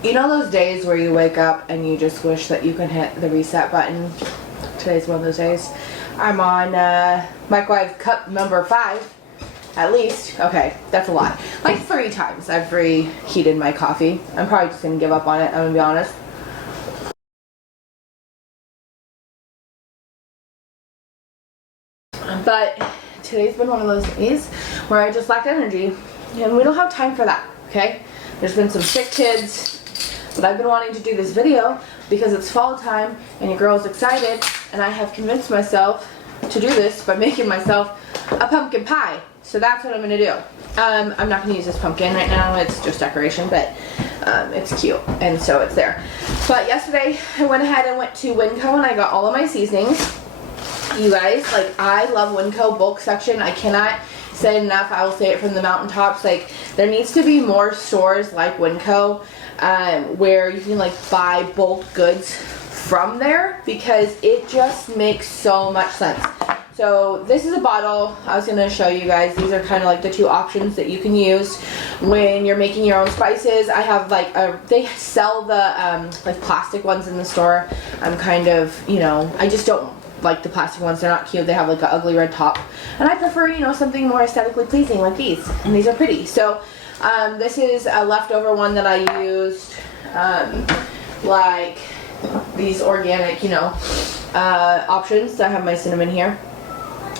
You know those days where you wake up and you just wish that you can hit the reset button? Today's one of those days. I'm on microwave cup number 5, at least. Okay, that's a lot. Like 3 times I've reheated my coffee. I'm probably just gonna give up on it, I'm gonna be honest. But today's been one of those days where I just lacked energy, and we don't have time for that, okay? There's been some sick kids. But I've been wanting to do this video because it's fall time and your girl's excited, and I have convinced myself to do this by making myself a pumpkin pie. So that's what I'm going to do. I'm not going to use this pumpkin right now, it's just decoration, but it's cute, and so it's there. But yesterday I went ahead and went to Winco and I got all of my seasonings. You guys, like, I love Winco bulk section. I cannot say it enough. I will say it from the mountaintops. Like, there needs to be more stores like Winco where you can like buy bulk goods from there, because it just makes so much sense. So this is a bottle. I was going to show you guys. These are kind of like the 2 options that you can use when you're making your own spices. I have like they sell the like plastic ones in the store. I'm kind of, you know, I just don't like the plastic ones. They're not cute. They have like an ugly red top, and I prefer, you know, something more aesthetically pleasing like these, and these are pretty. So this is a leftover one that I used, like these organic, you know, options. I have my cinnamon here,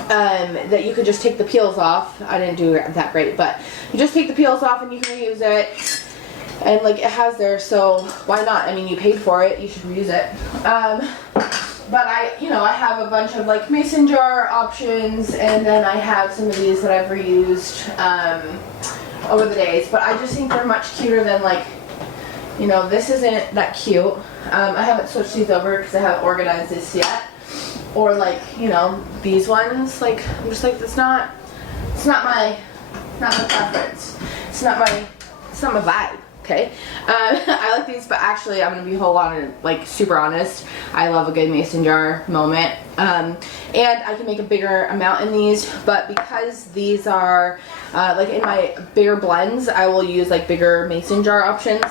that you could just take the peels off. I didn't do that great, but you just take the peels off and you can reuse it, and like it has there, so why not? I mean, you paid for it, you should reuse it. But I have a bunch of like mason jar options, and then I have some of these that I've reused over the days. But I just think they're much cuter than, like, you know, this isn't that cute. I haven't switched these over because I haven't organized this yet. Or like, you know, these ones. Like, I'm just like, it's not my preference. It's not my vibe. Okay, I like these, but actually I'm gonna be like super honest. I love a good mason jar moment, and I can make a bigger amount in these. But because these are like in my bigger blends, I will use like bigger mason jar options.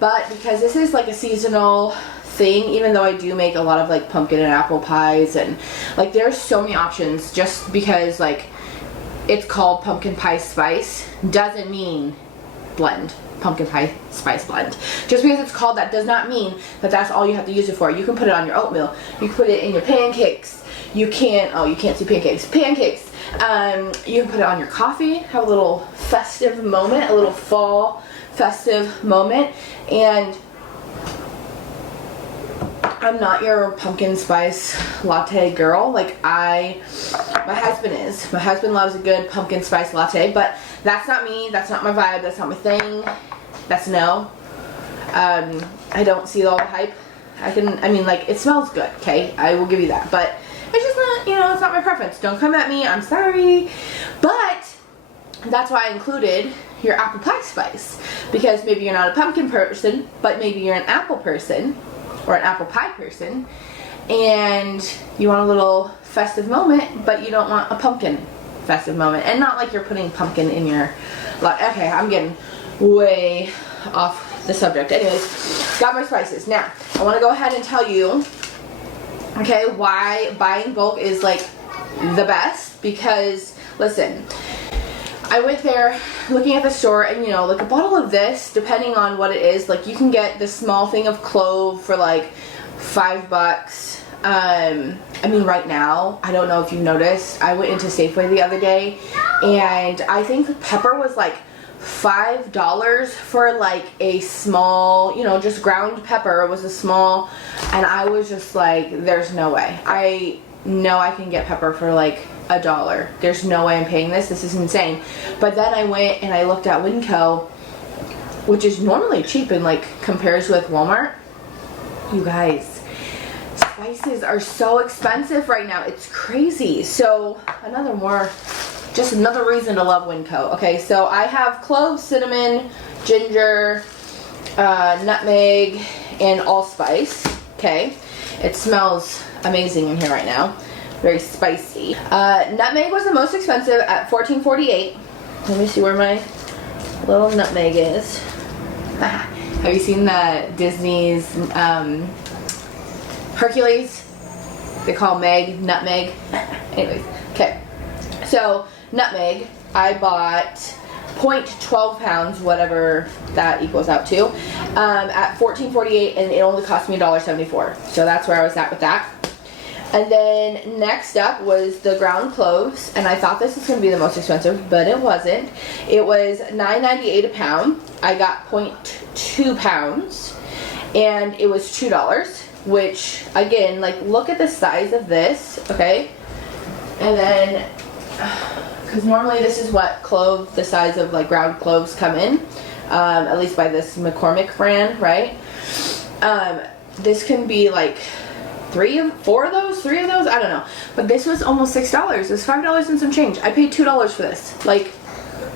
But because this is like a seasonal thing, even though I do make a lot of like pumpkin and apple pies, and like there's so many options, just because like it's called pumpkin pie spice doesn't mean blend. Pumpkin pie spice blend. Just because it's called that does not mean that that's all you have to use it for. You can put it on your oatmeal. You can put it in your pancakes. You can, oh, you can't see pancakes. Pancakes. You can put it on your coffee. Have a little festive moment, a little fall festive moment. And I'm not your pumpkin spice latte girl. Like my husband is. My husband loves a good pumpkin spice latte, but that's not me. That's not my vibe. That's not my thing. That's no. I don't see all the hype. I mean, like, it smells good, okay? I will give you that, but it's just not, you know, it's not my preference. Don't come at me. I'm sorry. But that's why I included your apple pie spice, because maybe you're not a pumpkin person, but maybe you're an apple person, or an apple pie person, and you want a little festive moment, but you don't want a pumpkin festive moment. And not like you're putting pumpkin in your, like, okay, I'm getting way off the subject. Anyways, got my spices. Now, I want to go ahead and tell you, okay, why buying bulk is like the best. Because, listen, I went there looking at the store, and you know, like a bottle of this, depending on what it is, like you can get this small thing of clove for like $5. I mean, right now, I don't know if you noticed, I went into Safeway the other day, and I think pepper was like $5 for like a small, you know, just ground pepper. It was a small, and I was just like, there's no way. I know I can get pepper for like $1. There's no way I'm paying this. This is insane. But then I went and I looked at Winco, which is normally cheap and like compares with Walmart. You guys, spices are so expensive right now. It's crazy. So just another reason to love Winco. Okay, so I have clove, cinnamon, ginger, nutmeg, and allspice. Okay, it smells amazing in here right now. Very spicy. Nutmeg was the most expensive at $14.48. Let me see where my little nutmeg is. Have you seen the Disney's Hercules? They call Meg nutmeg. Anyways, okay. So nutmeg, I bought 0.12 pounds, whatever that equals out to, at $14.48, and it only cost me $1.74. So that's where I was at with that. And then next up was the ground cloves, and I thought this was going to be the most expensive, but it wasn't. It was $9.98 a pound. I got 0.2 pounds, and it was $2, which again, like, look at the size of this, okay? And then, because normally this is what clove, the size of like ground cloves come in, at least by this McCormick brand, right? This can be like 3 of those, I don't know. But this was almost $6. It's $5 and some change. I paid $2 for this. Like,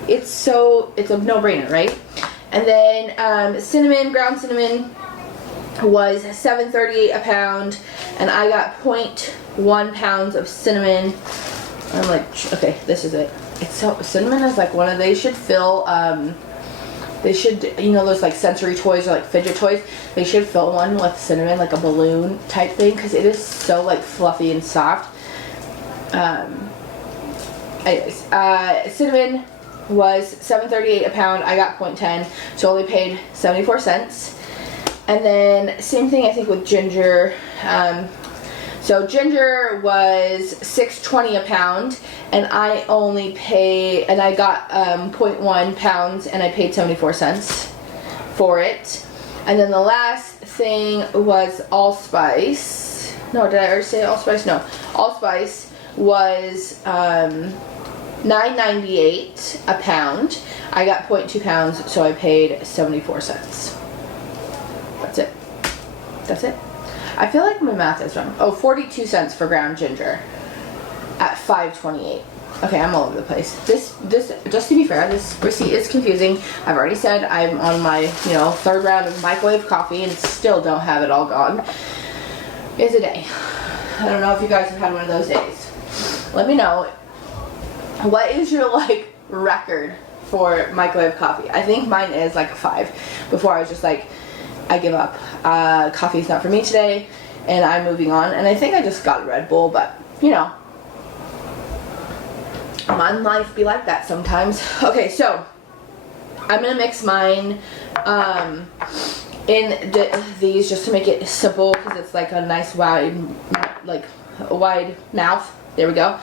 it's a no-brainer, right? And then cinnamon, ground cinnamon was $7.38 a pound, and I got 0.1 pounds of cinnamon. I'm like, okay, this is it. It's so, cinnamon is like one of, they should fill, they should, you know, those like sensory toys or like fidget toys, they should fill one with cinnamon, like a balloon type thing, because it is so like fluffy and soft. Anyways, cinnamon was $7.38 a pound. I got 0.10, so only paid 74 cents. And then same thing I think with ginger. So ginger was $6.20 a pound, and I only paid, and I got 0.1 pounds, and I paid 74 cents for it. And then the last thing was allspice. No, did I already say allspice? No, allspice was $9.98 a pound. I got 0.2 pounds, so I paid 74 cents. That's it. That's it. I feel like my math is wrong. Oh, 42 cents for ground ginger at $5.28. Okay, I'm all over the place. This, just to be fair, this receipt is confusing. I've already said I'm on my, third round of microwave coffee and still don't have it all gone. It's a day. I don't know if you guys have had one of those days. Let me know. What is your, record for microwave coffee? I think mine is like a 5. Before I was just like, I give up. Coffee's not for me today, and I'm moving on. And I think I just got a Red Bull, but my life be like that sometimes. Okay, so I'm gonna mix mine in these just to make it simple, because it's like a nice wide mouth. There we go.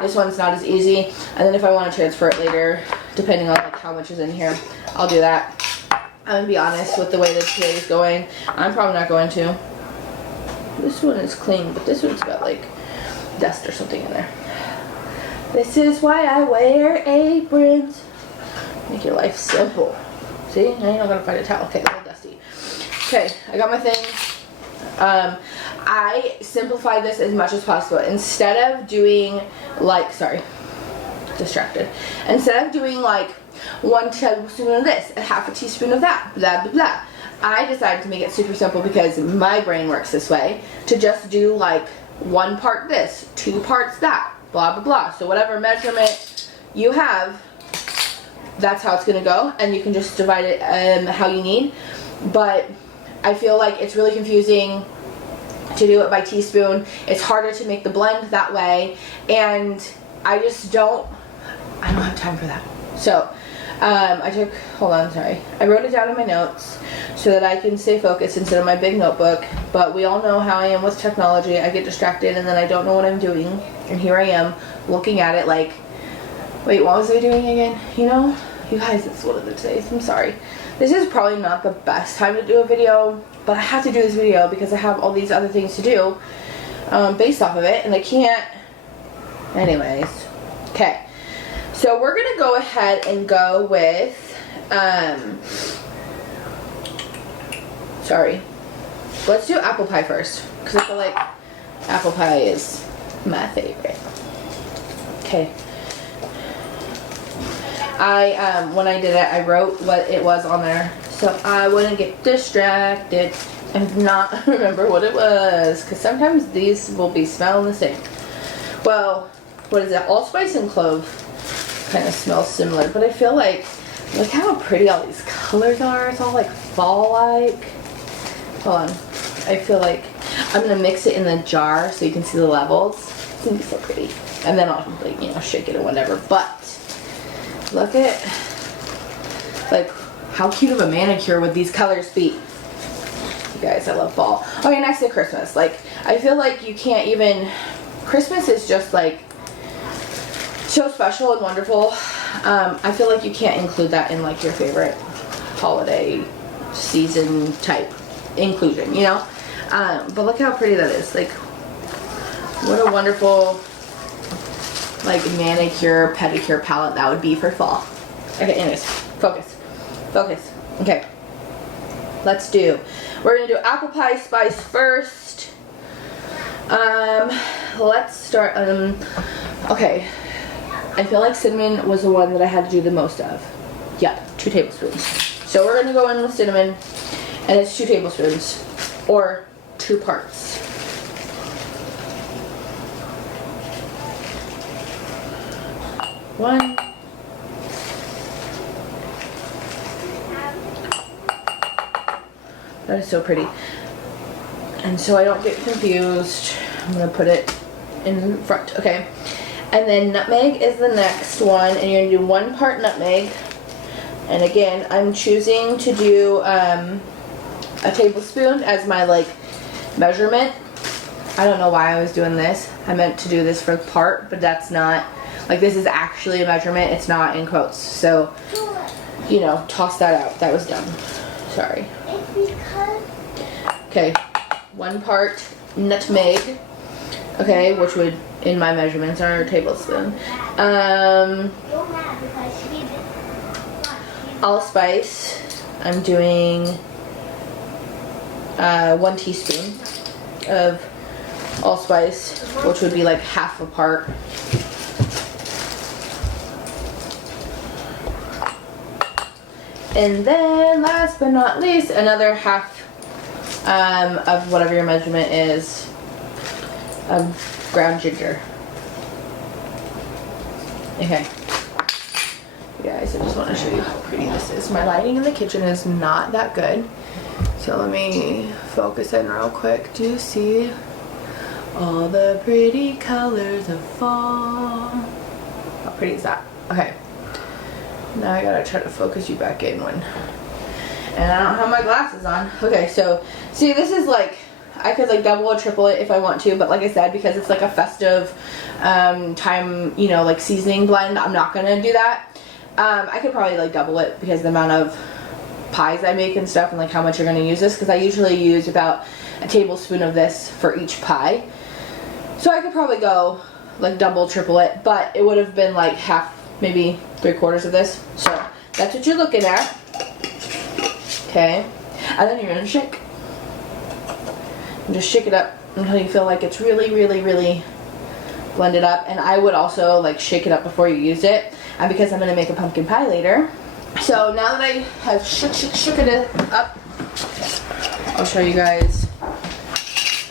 This one's not as easy, and then if I want to transfer it later, depending on how much is in here, I'll do that. I'm gonna be honest with the way that today is going. I'm probably not going to. This one is clean, but this one's got dust or something in there. This is why I wear aprons. Make your life simple. See? Now you're not gonna find a towel. Okay, a little dusty. Okay, I got my thing. I simplified this as much as possible. Instead of doing distracted. Instead of doing 1 tablespoon of this, a half a teaspoon of that, blah, blah, blah. I decided to make it super simple because my brain works this way, to just do 1 part this, 2 parts that, blah, blah, blah. So whatever measurement you have, that's how it's going to go, and you can just divide it how you need. But I feel like it's really confusing to do it by teaspoon. It's harder to make the blend that way, and I don't have time for that. So I wrote it down in my notes so that I can stay focused instead of my big notebook. But we all know how I am with technology. I get distracted and then I don't know what I'm doing, and here I am looking at it like, wait, what was I doing again? You guys, it's one of the days. I'm sorry. This is probably not the best time to do a video, but I have to do this video because I have all these other things to do based off of it, and I can't. Anyways, okay. So we're gonna go ahead and go with, let's do apple pie first, because I feel like apple pie is my favorite. Okay. When I did it, I wrote what it was on there, so I wouldn't get distracted and not remember what it was, because sometimes these will be smelling the same. Well, what is it? Allspice and clove kind of smells similar, but I feel look how pretty all these colors are. It's all fall-like. Hold on. I feel like I'm gonna mix it in the jar so you can see the levels. It's gonna be so pretty. And then I'll, like, you know, shake it or whatever. But look at, like, how cute of a manicure would these colors be? You guys, I love fall. Okay, next to Christmas. Like, I feel like you can't even, Christmas is just like so special and wonderful. I feel like you can't include that in like your favorite holiday season type inclusion, you know? But look how pretty that is. Like, what a wonderful like manicure, pedicure palette that would be for fall. Okay, anyways, focus. Focus. Okay. Let's do. We're gonna do apple pie spice first. Let's start. Okay. I feel like cinnamon was the one that I had to do the most of. Yep, 2 tablespoons. So we're gonna go in with cinnamon, and it's 2 tablespoons, or 2 parts. One. That is so pretty. And so I don't get confused, I'm gonna put it in front, okay? And then nutmeg is the next one, and you're gonna do 1 part nutmeg. And again, I'm choosing to do a tablespoon as my like measurement. I don't know why I was doing this. I meant to do this for part, but that's not, like, this is actually a measurement. It's not in quotes. So, you know, toss that out. That was dumb. Sorry. Okay, 1 part nutmeg. Okay, which would, in my measurements, are a tablespoon. Allspice, I'm doing 1 teaspoon of allspice, which would be like half a part. And then last but not least, another half of whatever your measurement is of ground ginger. Okay. You guys, I just want to show you how pretty this is. My lighting in the kitchen is not that good. So let me focus in real quick. Do you see all the pretty colors of fall? How pretty is that? Okay. Now I gotta try to focus you back in when, and I don't have my glasses on. Okay, so see, this is like, I could like double or triple it if I want to, but like I said, because it's like a festive time, you know, like seasoning blend, I'm not gonna do that. I could probably like double it because of the amount of pies I make and stuff, and like how much you're gonna use this, because I usually use about a tablespoon of this for each pie. So I could probably go like double, triple it, but it would have been like half, maybe 3/4 of this. So that's what you're looking at. Okay, and then you're gonna shake. And just shake it up until you feel like it's really, really, really blended up. And I would also like shake it up before you use it, and because I'm gonna make a pumpkin pie later. So now that I have shook it up, I'll show you guys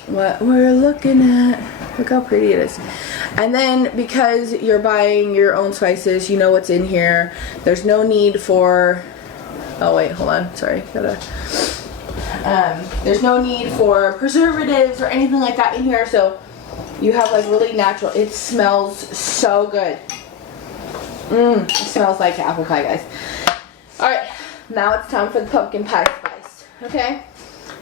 what we're looking at. Look how pretty it is. And then because you're buying your own spices, you know what's in here. There's no need for, oh wait, hold on, sorry, gotta, there's no need for preservatives or anything like that in here, so you have like really natural, it smells so good. It smells like apple pie, guys. Alright, now it's time for the pumpkin pie spice, okay?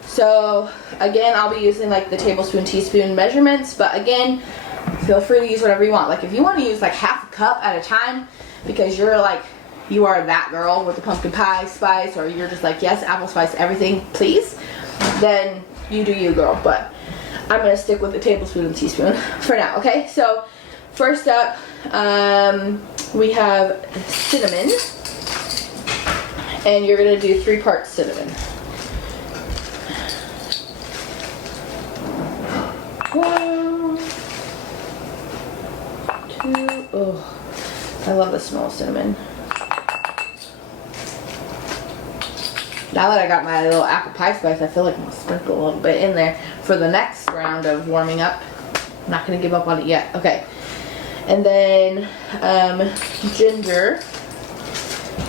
So, again, I'll be using like the tablespoon, teaspoon measurements, but again, feel free to use whatever you want. Like if you want to use like half a cup at a time because you're like, you are that girl with the pumpkin pie spice, or you're just like, yes, apple spice, everything, please, then you do you, girl. But I'm going to stick with the tablespoon and teaspoon for now, okay? So, first up, we have cinnamon, and you're going to do 3 parts cinnamon. 1, 2, oh, I love the smell of cinnamon. Now that I got my little apple pie spice, I feel like I'm going to sprinkle a little bit in there for the next round of warming up. I'm not going to give up on it yet. Okay. And then ginger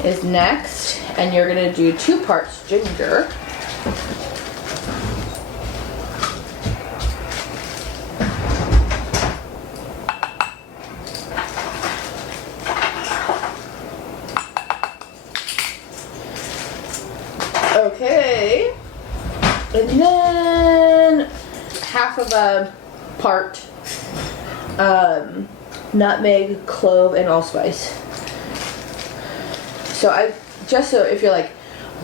is next. and you're gonna do 2 parts ginger. Okay, and then half of a part nutmeg, clove, and allspice. So if you're like,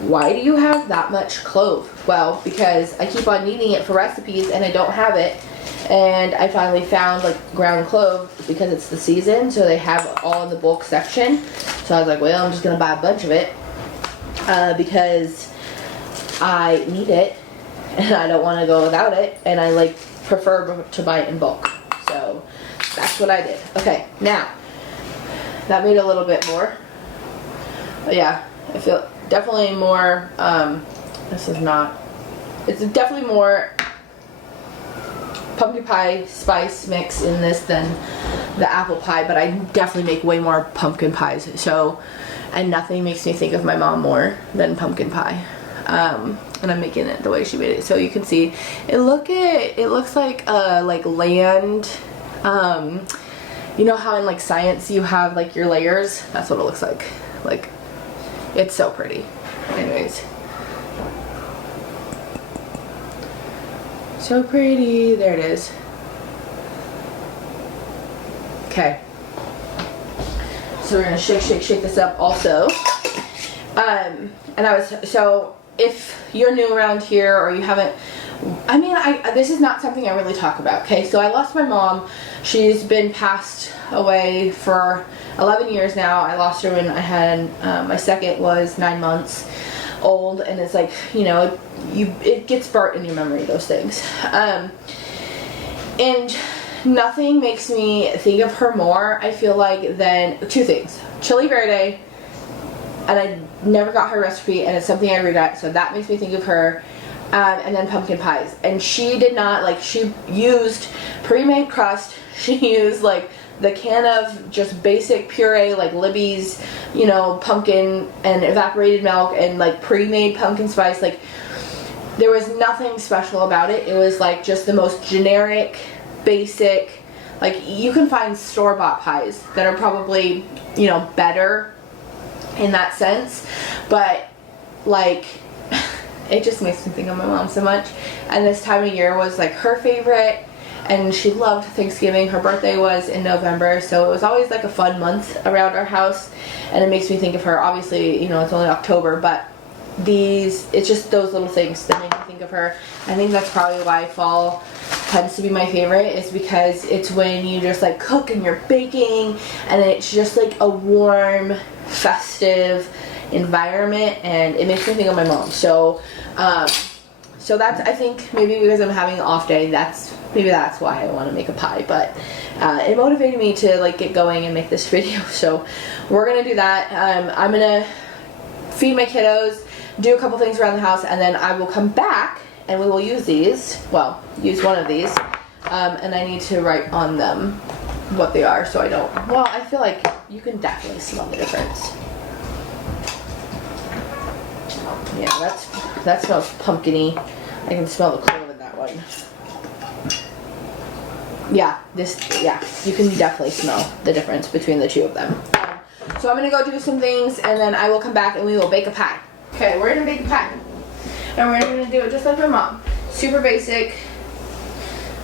why do you have that much clove? Well, because I keep on needing it for recipes and I don't have it, and I finally found like ground clove because it's the season, so they have it all in the bulk section. So I was like, well, I'm just gonna buy a bunch of it because I need it and I don't want to go without it, and I like prefer to buy it in bulk. So that's what I did. Okay, now that made a little bit more. But yeah, I feel definitely more, it's definitely more pumpkin pie spice mix in this than the apple pie, but I definitely make way more pumpkin pies. So, and nothing makes me think of my mom more than pumpkin pie. And I'm making it the way she made it, so you can see it looks like land. You know how in like science you have like your layers? That's what it looks like. Like, it's so pretty. Anyways, so pretty. There it is. Okay, so we're gonna shake this up also. So if you're new around here or you haven't, this is not something I really talk about, okay? So I lost my mom. She's been passed away for 11 years now. I lost her when I had, my second was 9 months old, and it's like, you know, it gets burnt in your memory, those things. And nothing makes me think of her more, I feel like, than 2 things. Chili verde, and I never got her recipe, and it's something I regret, so that makes me think of her. And then pumpkin pies, and she did not, like, she used pre-made crust. She used like the can of just basic puree, like Libby's, you know, pumpkin and evaporated milk and like pre-made pumpkin spice. Like, there was nothing special about it. It was like just the most generic, basic, like, you can find store-bought pies that are probably, you know, better in that sense, but like, it just makes me think of my mom so much. And this time of year was like her favorite, and she loved Thanksgiving. Her birthday was in November, so it was always like a fun month around our house, and it makes me think of her. Obviously, you know, it's only October, but it's just those little things that make me think of her. I think that's probably why fall tends to be my favorite, is because it's when you just like cook and you're baking, and it's just like a warm, festive environment, and it makes me think of my mom. So so that's, I think, maybe because I'm having an off day, maybe that's why I want to make a pie. But it motivated me to like get going and make this video, so we're gonna do that. I'm gonna feed my kiddos, do a couple things around the house, and then I will come back and we will use use one of these, and I need to write on them what they are, so I feel like you can definitely smell the difference. Yeah, that smells pumpkin-y. I can smell the clove in that one. Yeah, you can definitely smell the difference between the 2 of them. So I'm gonna go do some things, and then I will come back and we will bake a pie. Okay, we're gonna bake a pie, and we're gonna do it just like my mom. Super basic,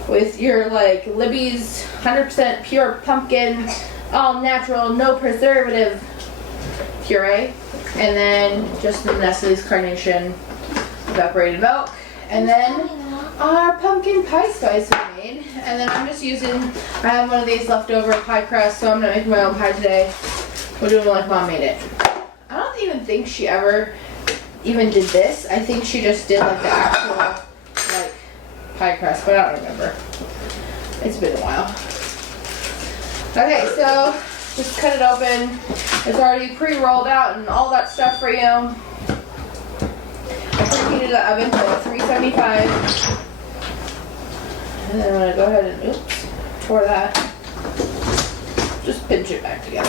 with your like Libby's 100% pure pumpkin, all natural, no preservative puree. And then just the Nestle's Carnation evaporated milk. And then our pumpkin pie spice we made. And then I'm just using, I have one of these leftover pie crust, so I'm not making my own pie today. We're doing like Mom made it. I don't even think she ever even did this. I think she just did like the actual like pie crust, but I don't remember. It's been a while. Okay, so just cut it open. It's already pre-rolled out and all that stuff for you. I preheated the oven to 375. And then I'm going to go ahead and, pour that. Just pinch it back together.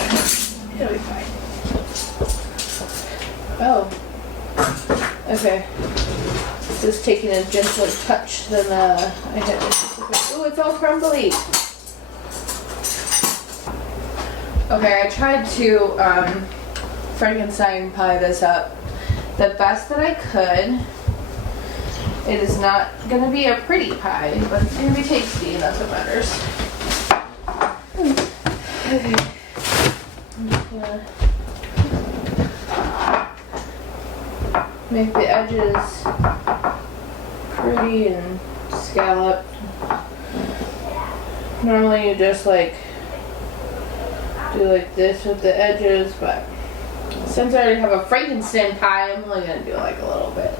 It'll be fine. Oh. Okay. This is taking a gentler touch than I had anticipated. Ooh, it's all crumbly. Okay, I tried to Frankenstein pie this up the best that I could. It is not gonna be a pretty pie, but it's gonna be tasty, and that's what matters. Okay. I'm just gonna make the edges pretty and scalloped. Normally you just like do like this with the edges, but since I already have a Frankenstein pie, I'm only gonna do like a little bit.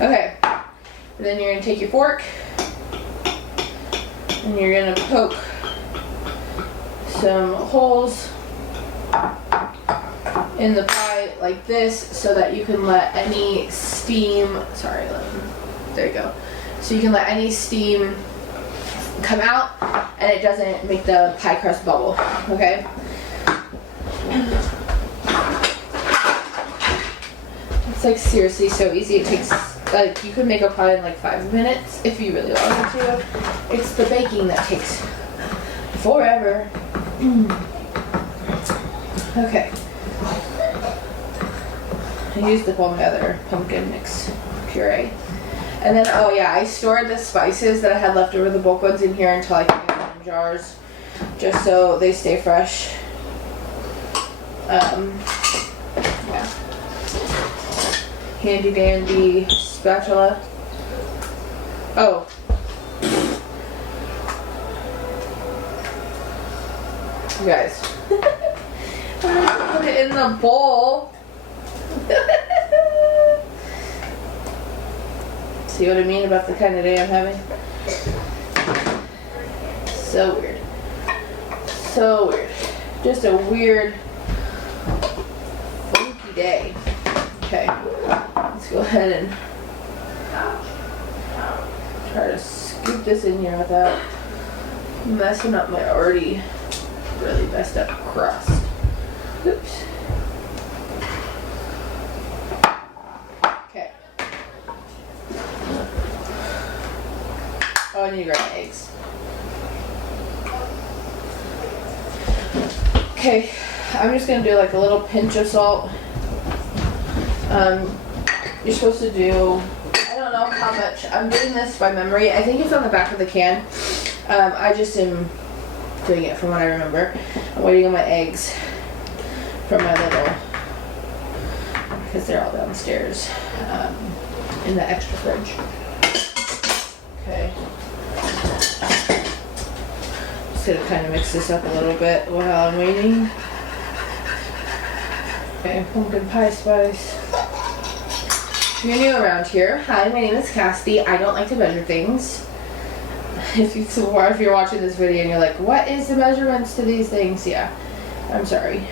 Okay, and then you're gonna take your fork and you're gonna poke some holes in the pie like this so that you can let any steam, there you go. So you can let any steam come out and it doesn't make the pie crust bubble, okay? It's like seriously so easy. It takes, like, you could make a pie in like 5 minutes if you really wanted to. It's the baking that takes forever. Okay. I used up all my other pumpkin mix puree. And then, oh yeah, I stored the spices that I had left over, the bulk ones, in here until I can get them in jars, just so they stay fresh. Yeah. Handy dandy spatula. Oh. You guys. I put it in the bowl. See what I mean about the kind of day I'm having? So weird. So weird. Just a weird, funky day. Okay, let's go ahead and try to scoop this in here without messing up my already really messed up crust. Oops. Okay. Oh, I need to grab my eggs. Okay, I'm just gonna do like a little pinch of salt. You're supposed to do, I don't know how much, I'm doing this by memory. I think it's on the back of the can. I just am doing it from what I remember. I'm waiting on my eggs from my little, because they're all downstairs in the extra fridge. Okay. Just gonna kind of mix this up a little bit while I'm waiting. Okay, pumpkin pie spice. If you're new around here, hi, my name is Cassidy. I don't like to measure things. If you're watching this video and you're like, what is the measurements to these things? Yeah, I'm sorry.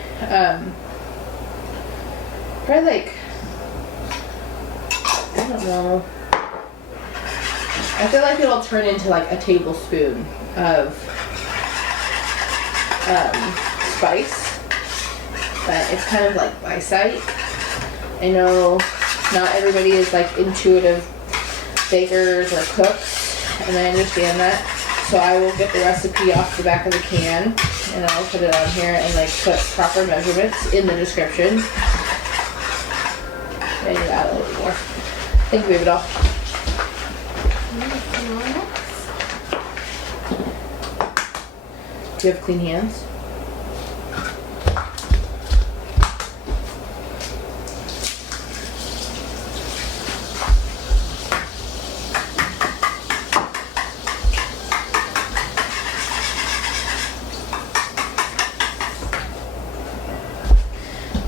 Probably like, I don't know. I feel like it'll turn into like a tablespoon of spice, but it's kind of like by sight. I know not everybody is like intuitive bakers or cooks, and I understand that. So I will get the recipe off the back of the can and I'll put it on here and like put proper measurements in the description. I need to add a little bit more. Thank you, baby doll. Do you have clean hands?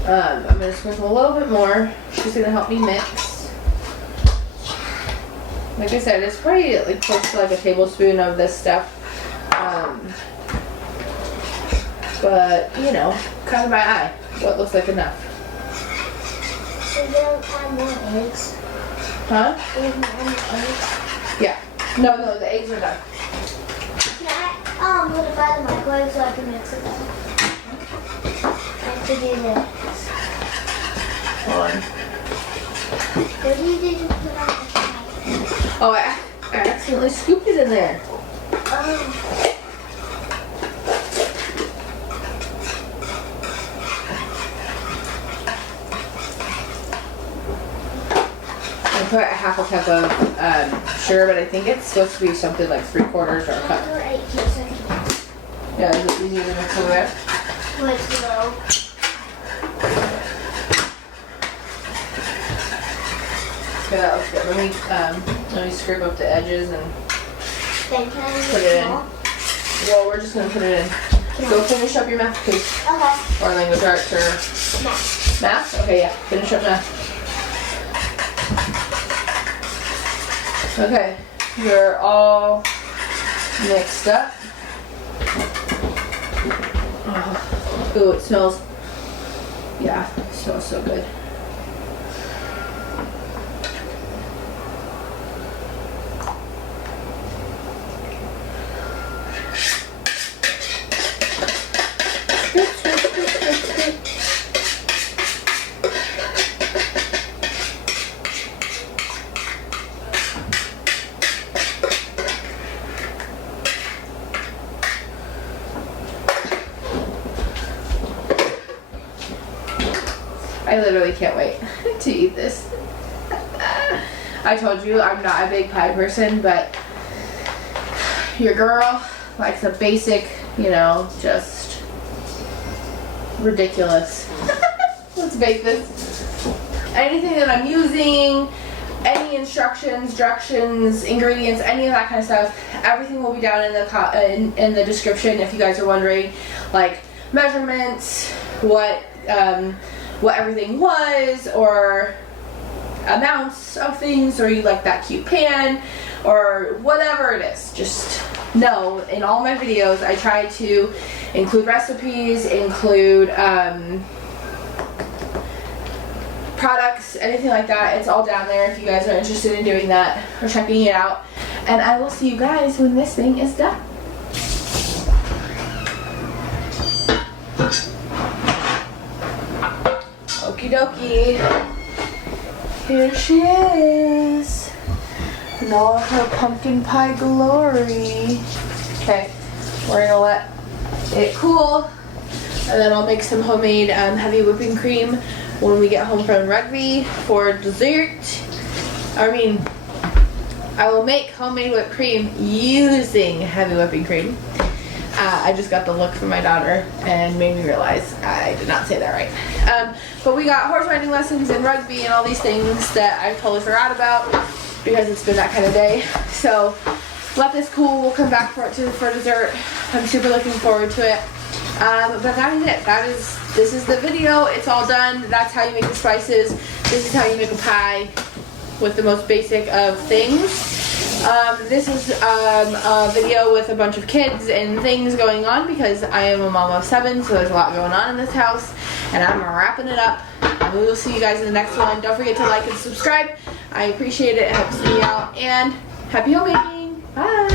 I'm going to sprinkle a little bit more. She's going to help me mix. Like I said, it's probably like close to like a tablespoon of this stuff. But, you know, kind of by eye, what looks like enough. So you don't add more eggs? Huh? You don't add more eggs? Yeah. No, the eggs are done. Can I put it by the microwave so I can mix it up? I have to do this. Hold on. What do you do to put on the pie? Oh, I accidentally scooped it in there. Oh. I put a half a cup of sugar, but I think it's supposed to be something like 3/4 or a cup. Yeah, is it easier to mix over there? Let's go. Okay, that looks good. Let me scrape up the edges and Then can I put it in. Well, we're just gonna put it in. Go finish up your math, please. Okay. Or language arts or Math. math? Okay, yeah. Finish up math. Okay, you're all mixed up. Oh. Ooh, it smells. Yeah, it smells so good. I literally can't wait to eat this. I told you I'm not a big pie person, but your girl likes a basic, you know, just ridiculous. Let's bake this. Anything that I'm using, any instructions, directions, ingredients, any of that kind of stuff, everything will be down in the description if you guys are wondering, like measurements, what everything was, or amounts of things, or you like that cute pan, or whatever it is. Just know in all my videos I try to include recipes, include products, anything like that. It's all down there if you guys are interested in doing that or checking it out. And I will see you guys when this thing is done. Okie dokie. Here she is. In all of her pumpkin pie glory. Okay, we're gonna let it cool. And then I'll make some homemade heavy whipping cream when we get home from rugby for dessert. I will make homemade whipped cream using heavy whipping cream. I just got the look from my daughter and made me realize I did not say that right. But we got horse riding lessons and rugby and all these things that I totally forgot about because it's been that kind of day. So let this cool. We'll come back for dessert. I'm super looking forward to it. But that is it. This is the video. It's all done. That's how you make the spices. This is how you make a pie with the most basic of things. This is a video with a bunch of kids and things going on because I am a mom of 7, so there's a lot going on in this house, and I'm wrapping it up. We will see you guys in the next one. Don't forget to like and subscribe. I appreciate it. It helps me out, and happy homemaking. Bye.